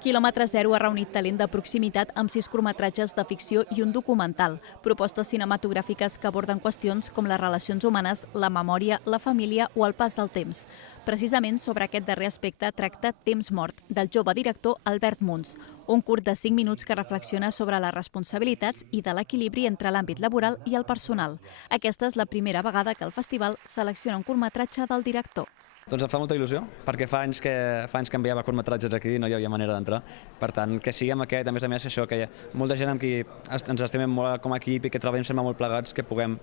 Quilòmetre Zero ha reunit talent de proximitat amb 6 curtmetratges de ficció i un documental, propostes cinematogràfiques que aborden qüestions com les relacions humanes, la memòria, la família o el pas del temps. Precisament sobre aquest darrer aspecte tracta Temps mort, del jove director Albert Muns, un curt de 5 minuts que reflexiona sobre les responsabilitats i de l'equilibri entre l'àmbit laboral i el personal. Aquesta és la primera vegada que el festival selecciona un curtmetratge del director. Doncs em fa molta il·lusió, perquè fa anys que enviava curtmetratges aquí i no hi havia manera d'entrar. Per tant, que sigui amb aquest, a més, això, que hi ha molta gent amb qui ens estimem molt com a equip i que treballem sempre molt plegats, que puguem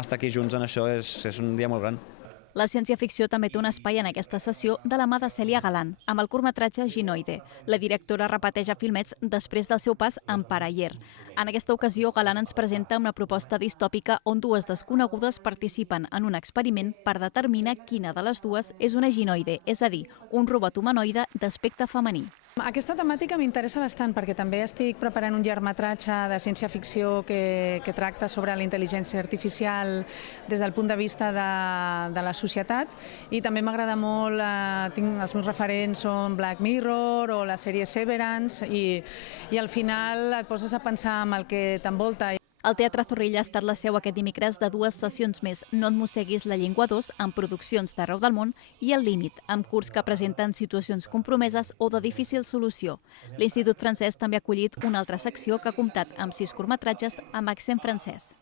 estar aquí junts en això és un dia molt gran. La ciència-ficció també té un espai en aquesta sessió de la mà de Cèlia Galan, amb el curtmetratge Ginoide. La directora repeteix a Filmets després del seu pas en Paraller. En aquesta ocasió, Galan ens presenta una proposta distòpica on dues desconegudes participen en un experiment per determinar quina de les dues és una ginoide, és a dir, un robot humanoide d'aspecte femení. Aquesta temàtica m'interessa bastant perquè també estic preparant un llargmetratge de ciència-ficció que tracta sobre la intel·ligència artificial des del punt de vista de la societat i també m'agrada molt, els meus referents són Black Mirror o la sèrie Severance i al final et poses a pensar en el que t'envolta. El Teatre Zorrilla ha estat la seu aquest dimecres de 2 sessions més, No et mosseguis la llengua 2, amb produccions d'arreu del món, i El límit, amb curts que presenten situacions compromeses o de difícil solució. L'Institut Francès també ha acollit una altra secció que ha comptat amb 6 curtmetratges amb accent francès.